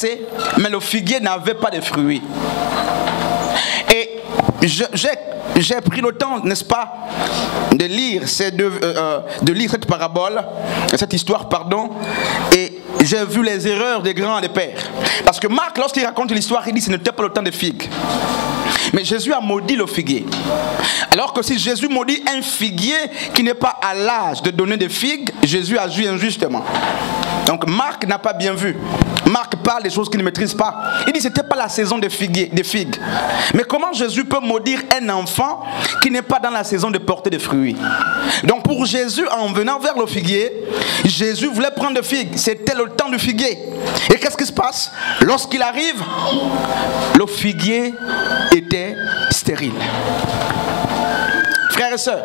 passé, mais le figuier n'avait pas de fruits. Et j'ai pris le temps, n'est-ce pas, de lire cette parabole, cette histoire, pardon, et j'ai vu les erreurs des grands et des pères. Parce que Marc, lorsqu'il raconte l'histoire, il dit que ce n'était pas le temps des figues. Mais Jésus a maudit le figuier. Alors que si Jésus maudit un figuier qui n'est pas à l'âge de donner des figues, Jésus agit injustement. Donc Marc n'a pas bien vu. Marc parle des choses qu'il ne maîtrise pas. Il dit que ce n'était pas la saison des figues. Mais comment Jésus peut maudire un enfant qui n'est pas dans la saison de porter des fruits? Donc pour Jésus, en venant vers le figuier, Jésus voulait prendre des figues. C'était le temps du figuier. Et qu'est-ce qui se passe? Lorsqu'il arrive, le figuier était stérile. Frères et sœurs,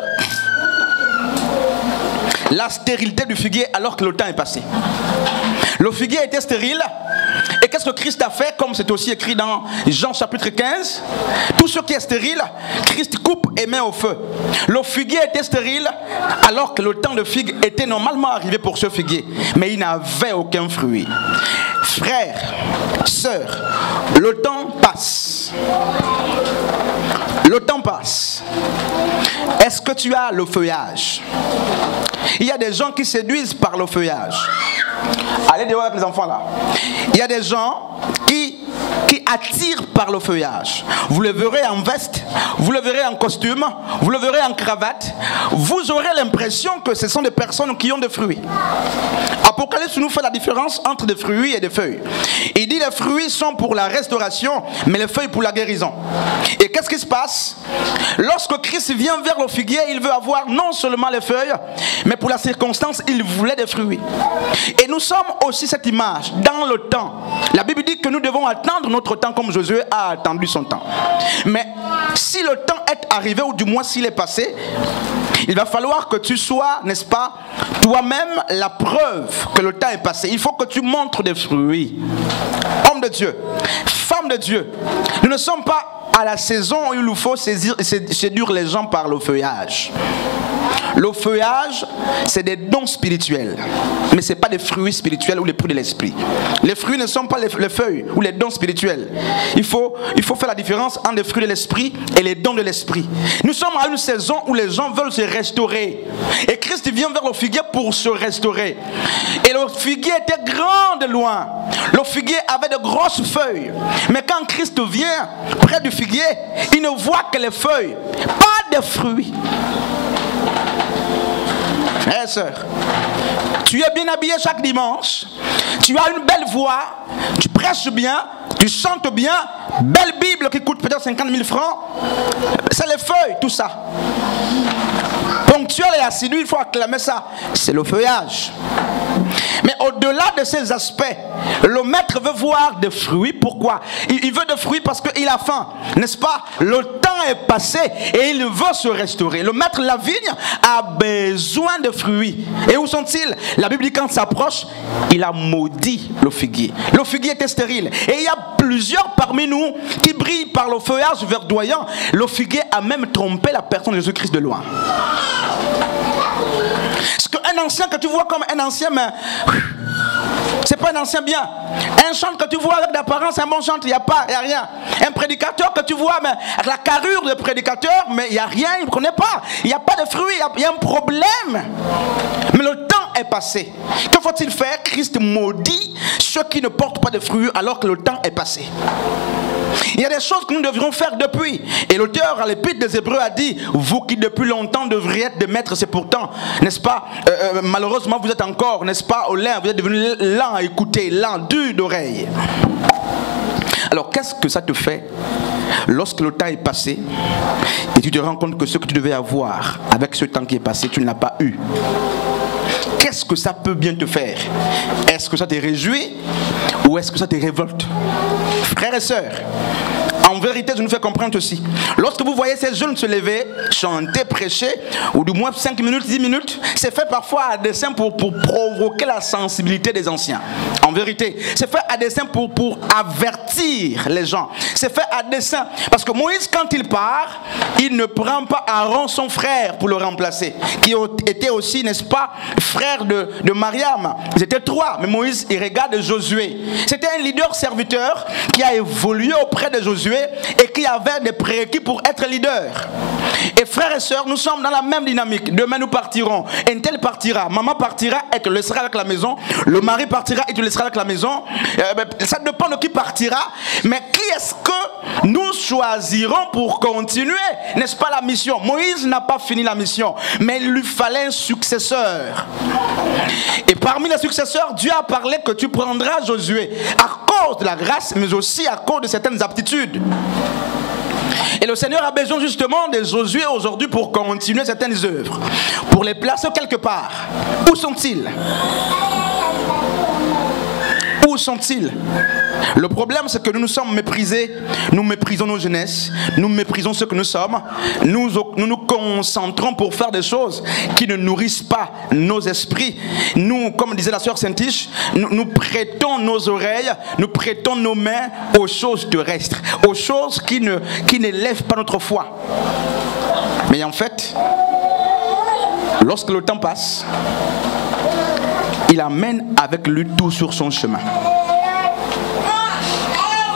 la stérilité du figuier alors que le temps est passé. Le figuier était stérile. Et qu'est-ce que Christ a fait? Comme c'est aussi écrit dans Jean chapitre 15, tout ce qui est stérile, Christ coupe et met au feu. Le figuier était stérile alors que le temps de figue était normalement arrivé pour ce figuier, mais il n'avait aucun fruit. Frères, sœurs, le temps passe. Le temps passe. Est-ce que tu as le feuillage? Il y a des gens qui séduisent par le feuillage. Allez dehors avec les enfants là. Il y a des gens qui attirent par le feuillage. Vous le verrez en veste, vous le verrez en costume, vous le verrez en cravate. Vous aurez l'impression que ce sont des personnes qui ont des fruits. Apocalypse nous fait la différence entre des fruits et des feuilles. Il dit les fruits sont pour la restauration, mais les feuilles pour la guérison. Et qu'est-ce qui se passe? Lorsque Christ vient vers le figuier, il veut avoir non seulement les feuilles, mais pour la circonstance, il voulait des fruits. Et nous sommes aussi cette image dans le temps. La Bible dit que nous devons attendre notre temps comme Josué a attendu son temps. Mais si le temps est arrivé, ou du moins s'il est passé, il va falloir que tu sois, n'est-ce pas, toi-même la preuve que le temps est passé. Il faut que tu montres des fruits. Homme de Dieu, femme de Dieu, nous ne sommes pas à la saison où il nous faut séduire les gens par le feuillage. Le feuillage, c'est des dons spirituels, mais ce n'est pas des fruits spirituels ou les fruits de l'esprit. Les fruits ne sont pas les feuilles ou les dons spirituels. Il faut faire la différence entre les fruits de l'esprit et les dons de l'esprit. Nous sommes à une saison où les gens veulent se restaurer. Et Christ vient vers le figuier pour se restaurer. Et le figuier était grand de loin. Le figuier avait de grosses feuilles. Mais quand Christ vient près du figuier, il ne voit que les feuilles, pas de fruits. Frères et sœurs, tu es bien habillé chaque dimanche, tu as une belle voix, tu prêches bien, tu chantes bien, belle Bible qui coûte peut-être 50 000 francs, c'est les feuilles, tout ça. Ponctuel et assidu, il faut acclamer ça, c'est le feuillage. Mais au-delà de ces aspects, le maître veut voir des fruits. Pourquoi? Il veut des fruits parce qu'il a faim, n'est-ce pas? Le temps est passé et il veut se restaurer. Le maître de la vigne a besoin de fruits. Et où sont-ils? La Bible dit quand s'approche, il a maudit le figuier. Le figuier était stérile. Et il y a plusieurs parmi nous qui brillent par le feuillage verdoyant. Le figuier a même trompé la personne de Jésus-Christ de loin. Parce qu'un ancien que tu vois comme un ancien, mais c'est pas un ancien bien. Un chantre que tu vois avec d'apparence, un bon chantre, il n'y a rien. Un prédicateur que tu vois, mais avec la carrure de prédicateur, mais il n'y a rien, il ne connaît pas. Il n'y a pas de fruits, il y a un problème. Mais le temps est passé. Que faut-il faire? Christ maudit ceux qui ne portent pas de fruits alors que le temps est passé. Il y a des choses que nous devrions faire depuis. Et l'auteur à l'épître des Hébreux a dit, vous qui depuis longtemps devriez être des maîtres, c'est pourtant, n'est-ce pas, malheureusement vous êtes encore, n'est-ce pas, au lent, vous êtes devenus lents à écouter, lents, durs d'oreille. Alors qu'est-ce que ça te fait lorsque le temps est passé et tu te rends compte que ce que tu devais avoir avec ce temps qui est passé, tu ne l'as pas eu? Qu'est-ce que ça peut bien te faire? Est-ce que ça te réjouit ou est-ce que ça te révolte? Frères et sœurs, en En vérité, je nous fais comprendre aussi. Lorsque vous voyez ces jeunes se lever, chanter, prêcher, ou du moins 5 minutes, 10 minutes, c'est fait parfois à dessein pour provoquer la sensibilité des anciens. En vérité, c'est fait à dessein pour avertir les gens. C'est fait à dessein. Parce que Moïse, quand il part, il ne prend pas Aaron, son frère, pour le remplacer, qui était aussi, n'est-ce pas, frère de Mariam. Ils étaient 3, mais Moïse, il regarde Josué. C'était un leader serviteur qui a évolué auprès de Josué et qui avait des prérequis pour être leader. Et frères et sœurs, nous sommes dans la même dynamique. Demain nous partirons, un tel partira, maman partira et te laissera avec la maison, le mari partira et te laissera avec la maison. Ça dépend de qui partira, mais qui est-ce que nous choisirons pour continuer, n'est-ce pas, la mission? Moïse n'a pas fini la mission, mais il lui fallait un successeur. Et parmi les successeurs, Dieu a parlé que tu prendras Josué à cause de la grâce, mais aussi à cause de certaines aptitudes. Et le Seigneur a besoin justement de Josué aujourd'hui pour continuer certaines œuvres, pour les placer quelque part. Où sont-ils? Où sont-ils? Le problème, c'est que nous nous sommes méprisés. Nous méprisons nos jeunesses. Nous méprisons ce que nous sommes. Nous nous concentrons pour faire des choses qui ne nourrissent pas nos esprits. Nous, comme disait la sœur Saint-Tiche, nous prêtons nos oreilles, nous prêtons nos mains aux choses terrestres, aux choses qui n'élèvent pas notre foi. Mais en fait, lorsque le temps passe, il amène avec lui tout sur son chemin.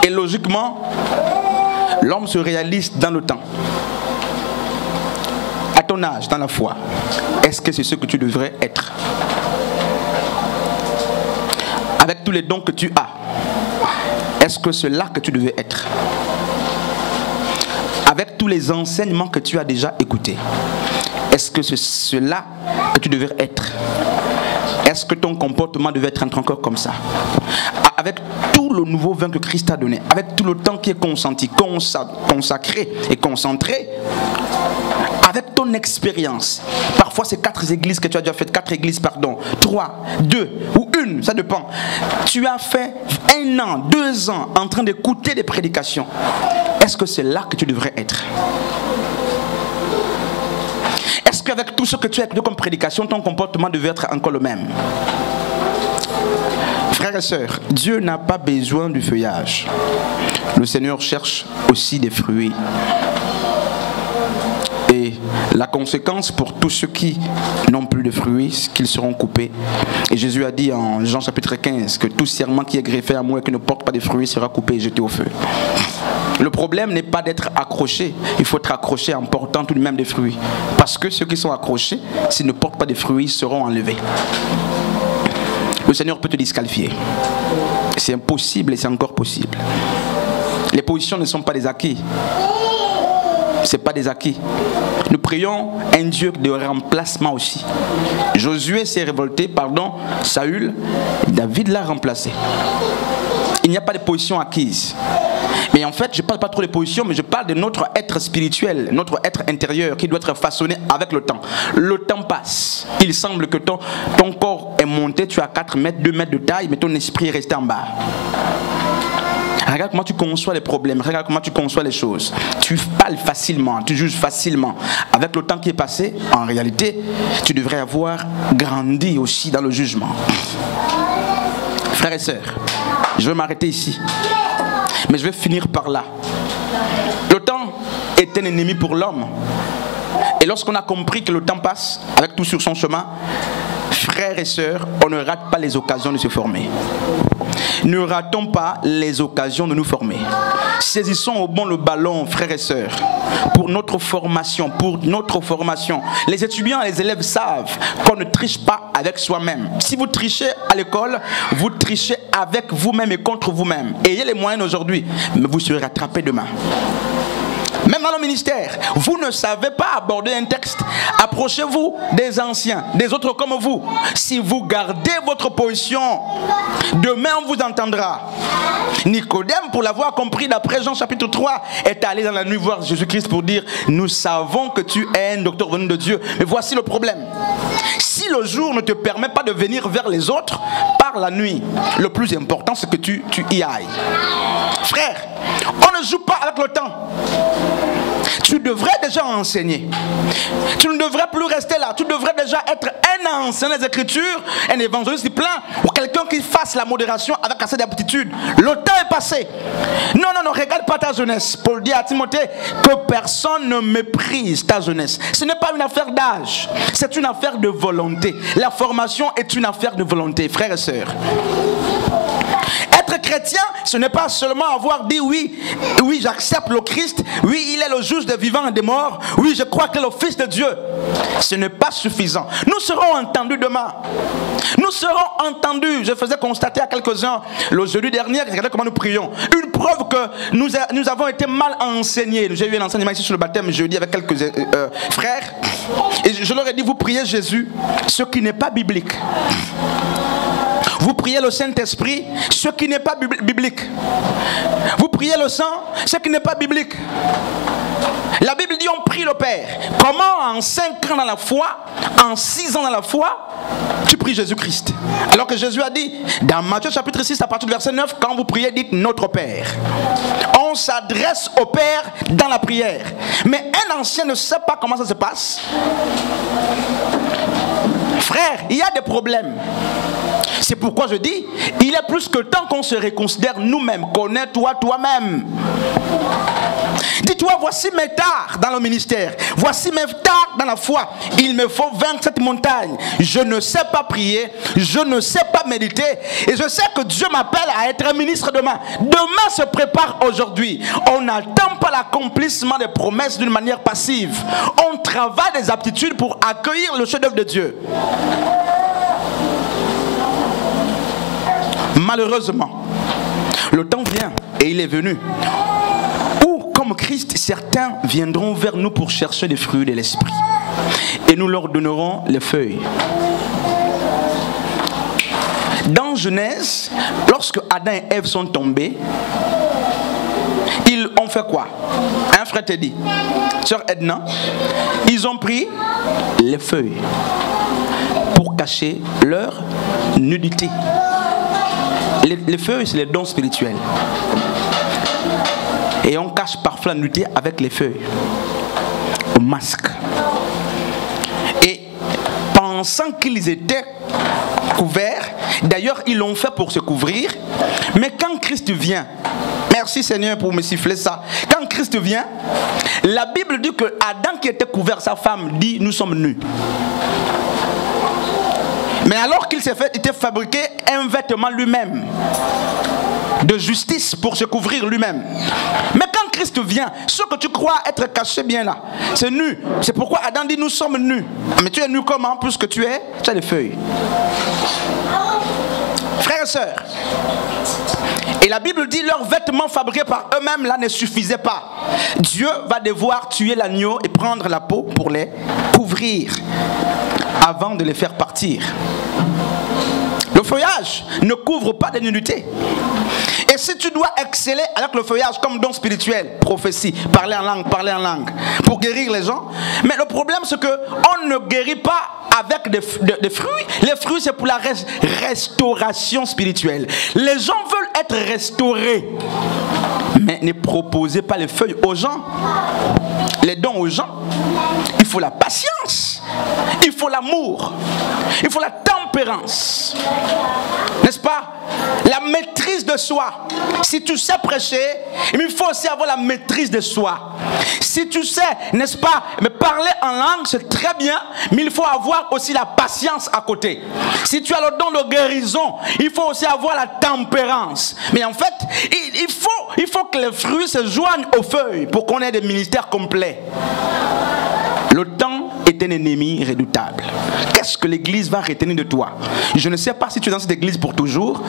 Et logiquement, l'homme se réalise dans le temps. À ton âge, dans la foi, est-ce que c'est ce que tu devrais être? Avec tous les dons que tu as, est-ce que c'est là que tu devais être? Avec tous les enseignements que tu as déjà écoutés, est-ce que c'est cela que tu devrais être? Est-ce que ton comportement devait être encore comme ça? Avec tout le nouveau vin que Christ a donné, avec tout le temps qui est consenti, consacré et concentré, avec ton expérience, parfois c'est 4 églises que tu as déjà faites, 4 églises, pardon, 3, 2 ou 1, ça dépend. Tu as fait 1 an, 2 ans en train d'écouter des prédications. Est-ce que c'est là que tu devrais être? Est-ce qu'avec tout ce que tu as écouté comme prédication, ton comportement devait être encore le même? Frères et sœurs, Dieu n'a pas besoin du feuillage. Le Seigneur cherche aussi des fruits. Et la conséquence pour tous ceux qui n'ont plus de fruits, c'est qu'ils seront coupés. Et Jésus a dit en Jean chapitre 15 que tout serment qui est greffé à moi et qui ne porte pas de fruits sera coupé et jeté au feu. Le problème n'est pas d'être accroché. Il faut être accroché en portant tout de même des fruits. Parce que ceux qui sont accrochés, s'ils ne portent pas de fruits, seront enlevés. Le Seigneur peut te disqualifier. C'est impossible et c'est encore possible. Les positions ne sont pas des acquis. Ce n'est pas des acquis. Nous prions un Dieu de remplacement aussi. Josué s'est révolté, Saül, David l'a remplacé. Il n'y a pas de position acquise. Mais en fait, je ne parle pas trop des positions, mais je parle de notre être spirituel, notre être intérieur qui doit être façonné avec le temps. Le temps passe. Il semble que ton corps est monté, tu as 4 mètres, 2 mètres de taille, mais ton esprit est resté en bas. Regarde comment tu conçois les problèmes, regarde comment tu conçois les choses. Tu parles facilement, tu juges facilement. Avec le temps qui est passé, en réalité, tu devrais avoir grandi aussi dans le jugement. Frères et sœurs, je vais m'arrêter ici. Mais je vais finir par là. Le temps est un ennemi pour l'homme. Et lorsqu'on a compris que le temps passe, avec tout sur son chemin, frères et sœurs, on ne rate pas les occasions de se former. Ne ratons pas les occasions de nous former. Saisissons au bon le ballon, frères et sœurs, pour notre formation, Les étudiants et les élèves savent qu'on ne triche pas avec soi-même. Si vous trichez à l'école, vous trichez avec vous-même et contre vous-même. Ayez les moyens aujourd'hui, mais vous serez rattrapés demain. Même dans le ministère, vous ne savez pas aborder un texte. Approchez-vous des anciens, des autres comme vous. Si vous gardez votre position, demain on vous entendra. Nicodème, pour l'avoir compris d'après Jean chapitre 3, est allé dans la nuit voir Jésus-Christ pour dire: nous savons que tu es un docteur venu de Dieu. Mais voici le problème. Si le jour ne te permet pas de venir vers les autres, par la nuit, le plus important c'est que tu y ailles. Frère, on ne joue pas avec le temps. Tu devrais déjà enseigner. Tu ne devrais plus rester là. Tu devrais déjà être un enseignant des Écritures, un évangéliste plein, ou quelqu'un qui fasse la modération avec assez d'aptitude. Le temps est passé. Non, non, non, regarde pas ta jeunesse. Paul dit à Timothée que personne ne méprise ta jeunesse. Ce n'est pas une affaire d'âge, c'est une affaire de volonté. La formation est une affaire de volonté, frères et sœurs. Être chrétien, ce n'est pas seulement avoir dit oui, oui, j'accepte le Christ, oui, il est le juge des vivants et des morts, oui, je crois qu'il est le Fils de Dieu. Ce n'est pas suffisant. Nous serons entendus demain. Nous serons entendus. Je faisais constater à quelques-uns le jeudi dernier, regardez comment nous prions. Une preuve que nous avons été mal enseignés. J'ai eu un enseignement ici sur le baptême jeudi avec quelques frères. Et je leur ai dit, vous priez Jésus, ce qui n'est pas biblique. Vous priez le Saint-Esprit, ce qui n'est pas biblique. Vous priez le sang, ce qui n'est pas biblique. La Bible dit on prie le Père. Comment en 5 ans dans la foi, en 6 ans dans la foi, tu pries Jésus-Christ? Alors que Jésus a dit, dans Matthieu chapitre 6, à partir du verset 9, quand vous priez, dites notre Père. On s'adresse au Père dans la prière. Mais un ancien ne sait pas comment ça se passe. Frère, il y a des problèmes. C'est pourquoi je dis, il est plus que temps qu'on se réconsidère nous-mêmes. Connais-toi toi-même. Dis-toi, voici mes tares dans le ministère. Voici mes tares dans la foi. Il me faut vaincre cette montagne. Je ne sais pas prier. Je ne sais pas méditer. Et je sais que Dieu m'appelle à être un ministre demain. Demain se prépare aujourd'hui. On n'attend pas l'accomplissement des promesses d'une manière passive. On travaille des aptitudes pour accueillir le chef-d'œuvre de Dieu. Malheureusement, le temps vient et il est venu où, comme Christ, certains viendront vers nous pour chercher les fruits de l'esprit et nous leur donnerons les feuilles. Dans Genèse, lorsque Adam et Ève sont tombés, ils ont fait quoi? Un frère te dit, sœur Edna, ils ont pris les feuilles pour cacher leur nudité. Les feuilles, c'est les dons spirituels. Et on cache parfois la nudité avec les feuilles. Au masque. Et pensant qu'ils étaient couverts, d'ailleurs ils l'ont fait pour se couvrir, mais quand Christ vient, merci Seigneur pour me siffler ça, quand Christ vient, la Bible dit que Adam qui était couvert, sa femme dit nous sommes nus. Mais alors qu'il était fabriqué un vêtement lui-même de justice pour se couvrir lui-même. Mais quand Christ vient, ce que tu crois être caché bien là, c'est nu. C'est pourquoi Adam dit nous sommes nus. Mais tu es nu comment? Plus que tu as des feuilles. Frères et sœurs, et la Bible dit leurs vêtements fabriqués par eux-mêmes là ne suffisaient pas. Dieu va devoir tuer l'agneau et prendre la peau pour les couvrir avant de les faire partir. Le feuillage ne couvre pas de nudité. Et si tu dois exceller avec le feuillage comme don spirituel, prophétie, parler en langue, pour guérir les gens, mais le problème c'est qu'on ne guérit pas avec des fruits. Les fruits c'est pour la restauration spirituelle. Les gens veulent être restaurés, mais ne proposez pas les feuilles aux gens, les dons aux gens. Il faut la patience, il faut l'amour, il faut la tempérance, n'est-ce pas? La maîtrise de soi. Si tu sais prêcher, il faut aussi avoir la maîtrise de soi. Si tu sais, n'est-ce pas, mais parler en langue c'est très bien, mais il faut avoir aussi la patience à côté. Si tu as le don de guérison, il faut aussi avoir la tempérance. Mais en fait, il faut que les fruits se joignent aux feuilles pour qu'on ait des ministères complets. Le temps est un ennemi redoutable. Qu'est-ce que l'église va retenir de toi? Je ne sais pas si tu es dans cette église pour toujours.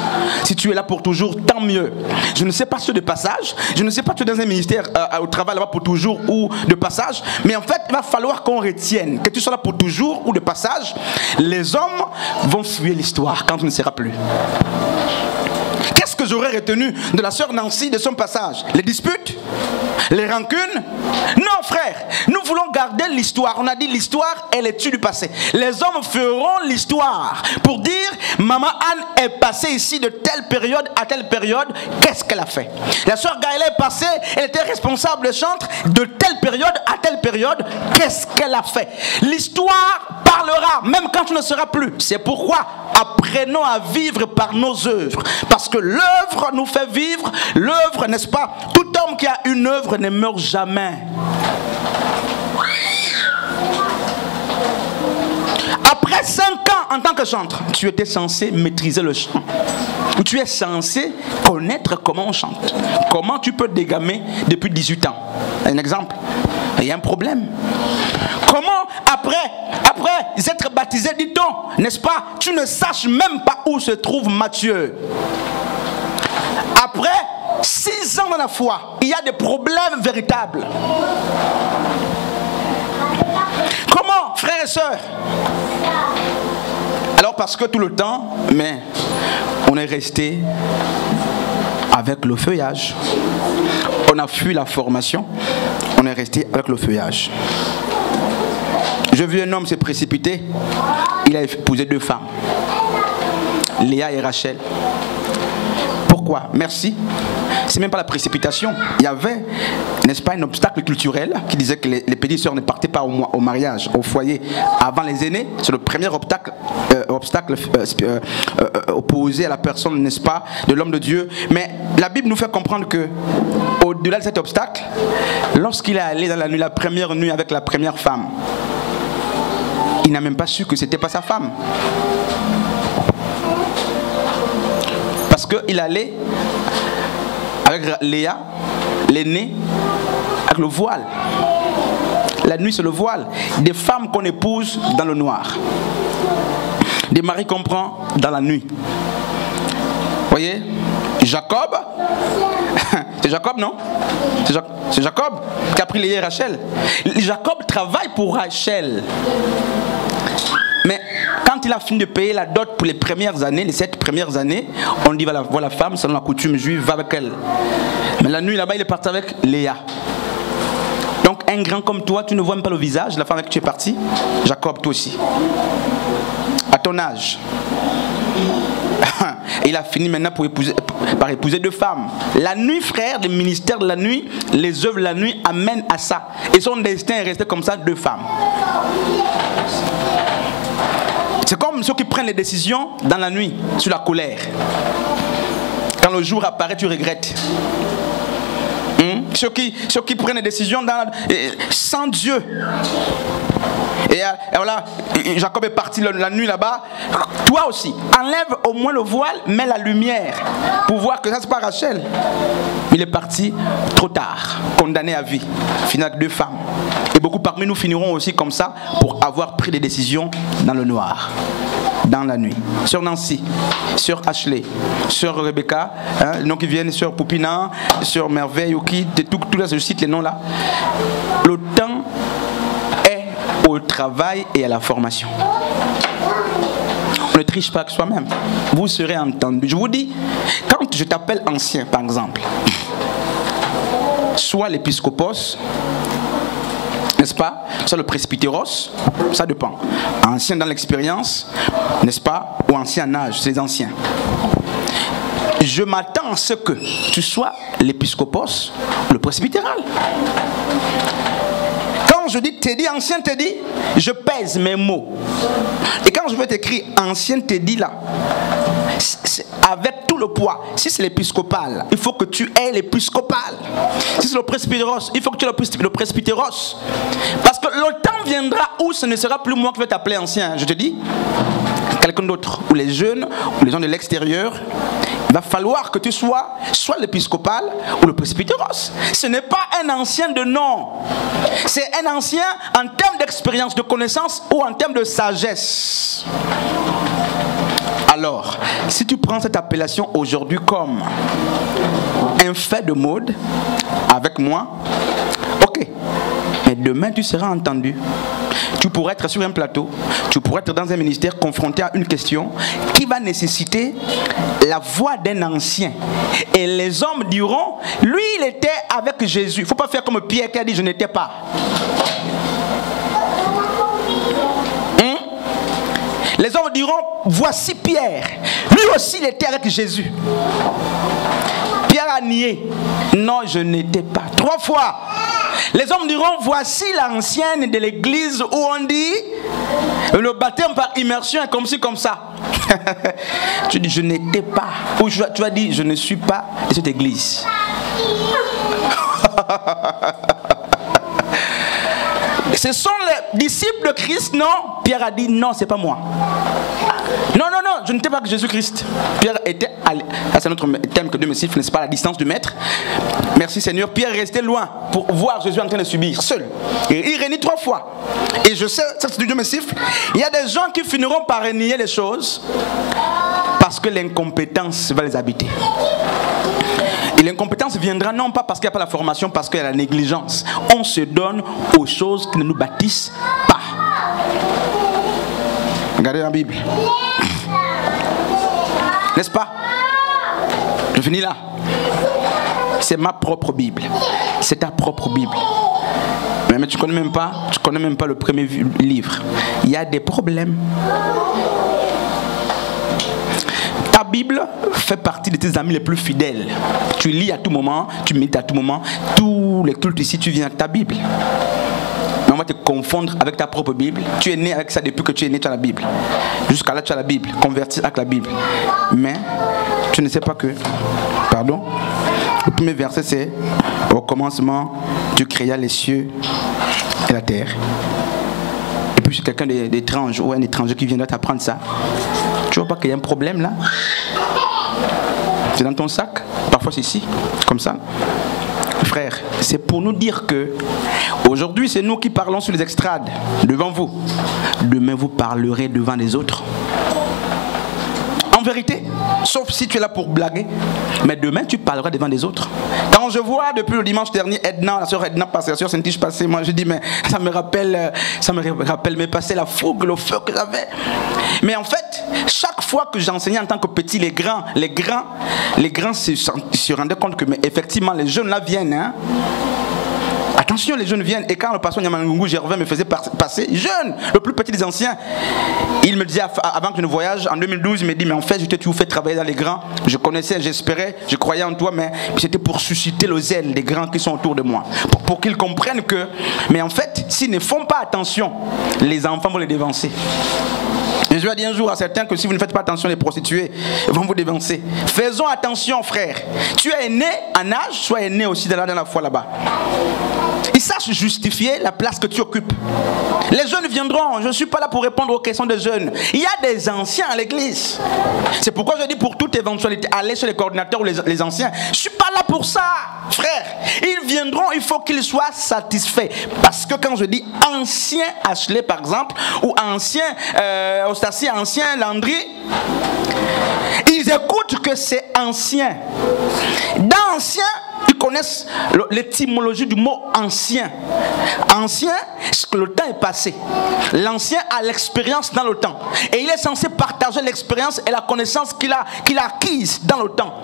Si tu es là pour toujours, tant mieux. Je ne sais pas si tu es de passage. Je ne sais pas si tu es dans un ministère au travail là-bas pour toujours ou de passage. Mais en fait, il va falloir qu'on retienne que tu sois là pour toujours ou de passage. Les hommes vont fuir l'histoire quand tu ne seras plus. Qu'est-ce que j'aurais retenu de la sœur Nancy de son passage? Les disputes? Les rancunes? Non, frère, nous voulons garder l'histoire. On a dit l'histoire, elle est tue du passé. Les hommes feront l'histoire pour dire, maman Anne est passée ici de telle période à telle période. Qu'est-ce qu'elle a fait? La sœur Gaëlle est passée, elle était responsable de chantre de telle période à telle période. Qu'est-ce qu'elle a fait? L'histoire parlera, même quand tu ne seras plus. C'est pourquoi apprenons à vivre par nos œuvres. Parce que l'œuvre nous fait vivre. L'œuvre, n'est-ce pas? Tout homme qui a une œuvre ne meurt jamais. Après 5 ans en tant que chantre, tu étais censé maîtriser le chant. Ou tu es censé connaître comment on chante. Comment tu peux dégamer depuis 18 ans? Un exemple. Il y a un problème. Comment après être baptisé, dit-on, n'est-ce pas, tu ne saches même pas où se trouve Matthieu. Après 6 ans dans la foi, il y a des problèmes véritables. Comment, frères et sœurs? Alors parce que tout le temps, mais on est resté avec le feuillage. On a fui la formation, on est resté avec le feuillage. Je vis un homme se précipiter, il a épousé 2 femmes, Léa et Rachel. Pourquoi? Merci. C'est même pas la précipitation. Il y avait, n'est-ce pas, un obstacle culturel qui disait que les petites sœurs ne partaient pas au mariage, au foyer, avant les aînés. C'est le premier obstacle opposé à la personne, n'est-ce pas, de l'homme de Dieu. Mais la Bible nous fait comprendre que, au-delà de cet obstacle, lorsqu'il est allé dans la nuit, la première nuit avec la première femme, il n'a même pas su que c'était pas sa femme. Parce qu'il allait avec Léa, l'aînée, avec le voile. La nuit, c'est le voile. Des femmes qu'on épouse dans le noir. Des maris qu'on prend dans la nuit. Vous voyez? Jacob, c'est Jacob, non? C'est Jacob qui a pris Léa et Rachel. Jacob travaille pour Rachel. Mais quand il a fini de payer la dot pour les premières années, les 7 premières années, on dit va voir la femme, selon la coutume juive, va avec elle. Mais la nuit là-bas, il est parti avec Léa. Donc un grand comme toi, tu ne vois même pas le visage de la femme avec qui tu es parti. Jacob, toi aussi. À ton âge. Et il a fini maintenant par épouser 2 femmes. La nuit, frère, le ministère de la nuit, les œuvres de la nuit amènent à ça. Et son destin est resté comme ça, 2 femmes. C'est comme ceux qui prennent les décisions dans la nuit, sur la colère. Quand le jour apparaît, tu regrettes. Ceux qui prennent des décisions sans Dieu. Et voilà, Jacob est parti la nuit là-bas. Toi aussi, enlève au moins le voile, mets la lumière pour voir que ça c'est pas Rachel. Il est parti trop tard, condamné à vie, fini avec 2 femmes. Et beaucoup parmi nous finiront aussi comme ça pour avoir pris des décisions dans le noir, dans la nuit. Sœur Nancy, Sœur Ashley, Sœur Rebecca, hein, les noms qui viennent, Sœur Poupina, Sœur Merveille, Oki, tout là, je cite les noms là. Le temps est au travail et à la formation. On ne triche pas que soi-même. Vous serez entendu. Je vous dis, quand je t'appelle ancien, par exemple, soit l'épiscopos, n'est-ce pas, soit le presbytéros, ça dépend. Ancien dans l'expérience, n'est-ce pas, ou ancien en âge, c'est les anciens. Je m'attends à ce que tu sois l'épiscopos ou le presbytéral. Quand je dis t'es dit, ancien t'es dit, je pèse mes mots. Et quand je vais t'écrire ancien t'es dit là, c'est avec tout le poids. Si c'est l'épiscopal, il faut que tu aies l'épiscopal. Si c'est le presbytéros, il faut que tu aies le presbytéros. Parce que le temps viendra où ce ne sera plus moi qui vais t'appeler ancien. Je te dis, quelqu'un d'autre, ou les jeunes, ou les gens de l'extérieur. Il va falloir que tu sois soit l'épiscopal ou le presbytéros. Ce n'est pas un ancien de nom. C'est un ancien en termes d'expérience, de connaissance ou en termes de sagesse. Alors, si tu prends cette appellation aujourd'hui comme un fait de mode avec moi, ok. Mais Mais demain, tu seras entendu. Tu pourrais être sur un plateau, tu pourrais être dans un ministère confronté à une question qui va nécessiter la voix d'un ancien. Et les hommes diront, lui, il était avec Jésus. Il ne faut pas faire comme Pierre qui a dit, je n'étais pas. Les hommes diront, voici Pierre. Lui aussi, il était avec Jésus. Pierre a nié. Non, je n'étais pas. 3 fois. Les hommes diront, voici l'ancienne de l'église où on dit, le baptême par immersion est comme ci, comme ça. Tu dis, je n'étais pas. Ou tu as dit, je ne suis pas de cette église. Ce sont les disciples de Christ, non? Pierre a dit, non, c'est pas moi. Non, non, non, je n'étais pas que Jésus-Christ. Pierre était allé. C'est notre thème que Dieu me siffle, n'est-ce pas, la distance du maître. Merci Seigneur. Pierre restait loin pour voir Jésus en train de subir, seul. Et il renie 3 fois. Et je sais, ça c'est Dieu me siffle. Il y a des gens qui finiront par renier les choses parce que l'incompétence va les habiter. Et l'incompétence viendra non pas parce qu'il n'y a pas la formation, parce qu'il y a la négligence. On se donne aux choses qui ne nous bâtissent pas. Regardez la Bible. N'est-ce pas? Je finis là. C'est ma propre Bible. C'est ta propre Bible. Mais tu connais même pas le premier livre. Il y a des problèmes. Ta Bible fait partie de tes amis les plus fidèles. Tu lis à tout moment, tu médites à tout moment. Tous les cultes ici, tu viens de ta Bible. Mais on va te confondre avec ta propre Bible. Tu es né avec ça depuis que tu es né, tu as la Bible. Jusqu'à là, tu as la Bible, converti avec la Bible. Mais tu ne sais pas que, pardon, le premier verset c'est, au commencement, Dieu créa les cieux et la terre. Et puis c'est quelqu'un d'étrange ou un étranger qui viendra t'apprendre ça. Tu vois pas qu'il y a un problème là? C'est dans ton sac, parfois c'est ici, comme ça. Frère, c'est pour nous dire que aujourd'hui c'est nous qui parlons sur les estrades devant vous. Demain vous parlerez devant les autres. En vérité, sauf si tu es là pour blaguer, mais demain tu parleras devant les autres. Quand je vois depuis le dimanche dernier Edna, la soeur Edna passer, la soeur Saint-Tige passer, moi je dis mais ça me rappelle mes passés, la fougue, le feu que j'avais. Mais en fait, chaque fois que j'enseignais en tant que petit, les grands se rendaient compte que mais effectivement les jeunes là viennent, hein. Attention, les jeunes viennent. Et quand le pasteur Nyamangungu Gervais me faisait passer, jeune, le plus petit des anciens, il me disait, avant que je ne voyage, en 2012, il me dit, mais en fait, je t'ai toujours fait travailler dans les grands. Je connaissais, j'espérais, je croyais en toi, mais c'était pour susciter le zèle des grands qui sont autour de moi. Pour qu'ils comprennent que, mais en fait, s'ils ne font pas attention, les enfants vont les dévancer. Et je vais dire un jour à certains que si vous ne faites pas attention, les prostituées vont vous dévancer. Faisons attention, frère. Tu es né en âge, sois né aussi dans la foi là-bas. Ils sachent justifier la place que tu occupes. Les jeunes viendront. Je ne suis pas là pour répondre aux questions des jeunes. Il y a des anciens à l'église. C'est pourquoi je dis pour toute éventualité, allez chez les coordinateurs ou les anciens. Je ne suis pas là pour ça, frère. Ils viendront, il faut qu'ils soient satisfaits. Parce que quand je dis ancien Ashley par exemple, ou ancien Ostassi, ancien Landry, ils écoutent que c'est ancien. Dans ancien, ils connaissent l'étymologie du mot ancien. Ancien, c'est que le temps est passé. L'ancien a l'expérience dans le temps. Et il est censé partager l'expérience et la connaissance qu'il a acquise dans le temps.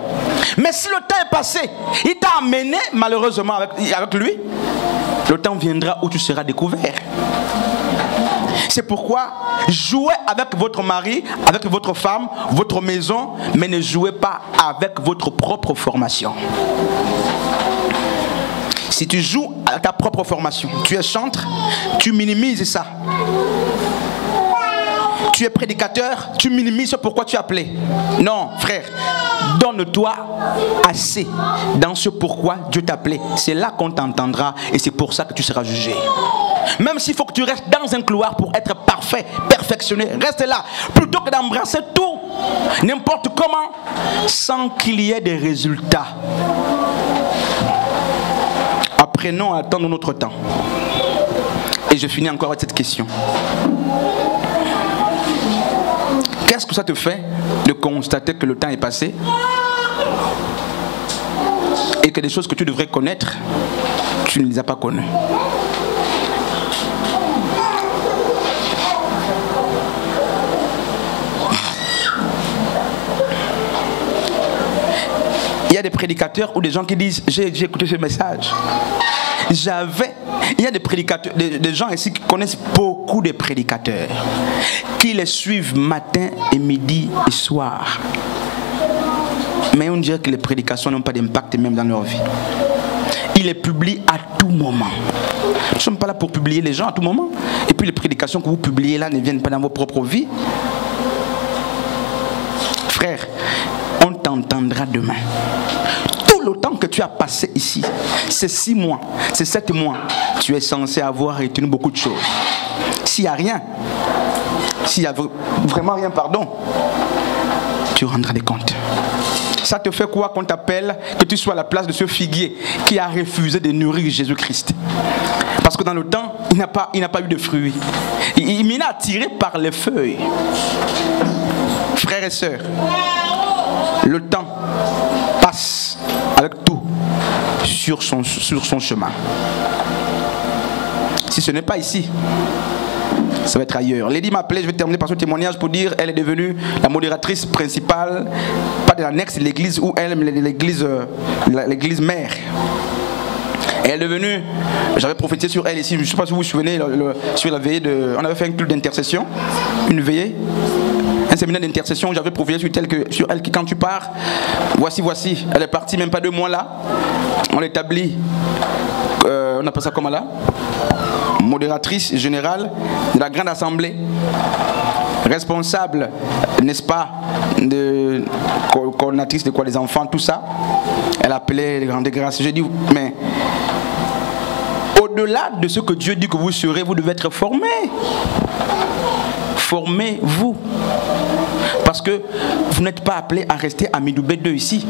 Mais si le temps est passé, il t'a amené malheureusement avec lui, le temps viendra où tu seras découvert. C'est pourquoi jouez avec votre mari, avec votre femme, votre maison, mais ne jouez pas avec votre propre formation. Si tu joues à ta propre formation, tu es chantre, tu minimises ça. Tu es prédicateur, tu minimises pourquoi tu es appelé. Non, frère, donne-toi assez dans ce pourquoi Dieu t'a appelé. C'est là qu'on t'entendra et c'est pour ça que tu seras jugé. Même s'il faut que tu restes dans un couloir pour être parfait, perfectionné, reste là. Plutôt que d'embrasser tout, n'importe comment, sans qu'il y ait des résultats. Apprenons à attendre notre temps. Et je finis encore avec cette question. Qu'est-ce que ça te fait de constater que le temps est passé et que des choses que tu devrais connaître, tu ne les as pas connues? y a des prédicateurs ou des gens qui disent j'ai écouté ce message. Il y a des prédicateurs, des gens ici qui connaissent beaucoup de prédicateurs, qui les suivent matin et midi et soir. Mais on dirait que les prédications n'ont pas d'impact même dans leur vie. Ils les publient à tout moment. Nous ne sommes pas là pour publier les gens à tout moment. Et puis les prédications que vous publiez là ne viennent pas dans vos propres vies. Frère, on t'entendra demain. Tout le temps que tu as passé ici, c'est 6 mois, c'est 7 mois, tu es censé avoir retenu beaucoup de choses. S'il n'y a rien, s'il n'y a vraiment rien, pardon, tu rendras des comptes. Ça te fait quoi qu'on t'appelle, que tu sois à la place de ce figuier qui a refusé de nourrir Jésus-Christ? Parce que dans le temps, il n'a pas eu de fruits. Il m'a attiré par les feuilles. Frères et sœurs, le temps passe avec tout sur son chemin. Si ce n'est pas ici, ça va être ailleurs. Lady m'a appelé, je vais terminer par ce témoignage pour dire elle est devenue la modératrice principale, pas de l'annexe de l'église où elle, mais l'église mère. Elle est devenue, j'avais prophétisé sur elle ici, je ne sais pas si vous vous souvenez, sur la veillée on avait fait un culte d'intercession, une veillée, un séminaire d'intercession où j'avais prophétisé sur elle que quand tu pars, voici, elle est partie même pas 2 mois là, on l'établit, on appelle ça comment là? Modératrice générale de la grande assemblée, responsable, n'est-ce pas, de coordinatrice de quoi, les enfants, tout ça. Elle appelait les grandes grâces. J'ai dit, mais au-delà de ce que Dieu dit que vous serez, vous devez être formés. Formez-vous. Parce que vous n'êtes pas appelé à rester à Midoubé 2 ici.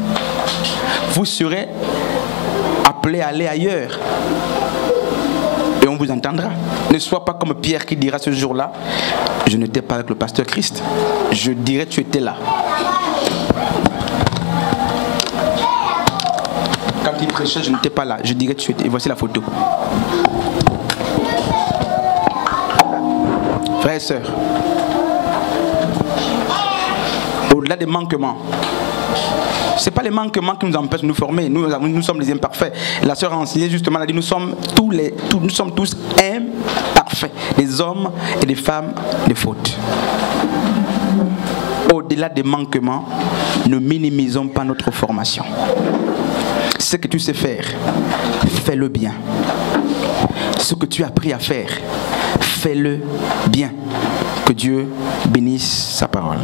Vous serez appelé à aller ailleurs. Et on vous entendra. Ne sois pas comme Pierre qui dira ce jour-là, je n'étais pas avec le pasteur Christ. Je dirais tu étais là. Quand il prêchait, je n'étais pas là. Je dirais tu étais. Et voici la photo. Frères et sœurs, au-delà des manquements, ce n'est pas les manquements qui nous empêchent de nous former. Nous sommes les imparfaits. La sœur a enseigné justement, elle a dit nous sommes tous imparfaits. Des hommes et des femmes de faute. Au-delà des manquements, ne minimisons pas notre formation. Ce que tu sais faire, fais-le bien. Ce que tu as appris à faire, fais-le bien. Que Dieu bénisse sa parole.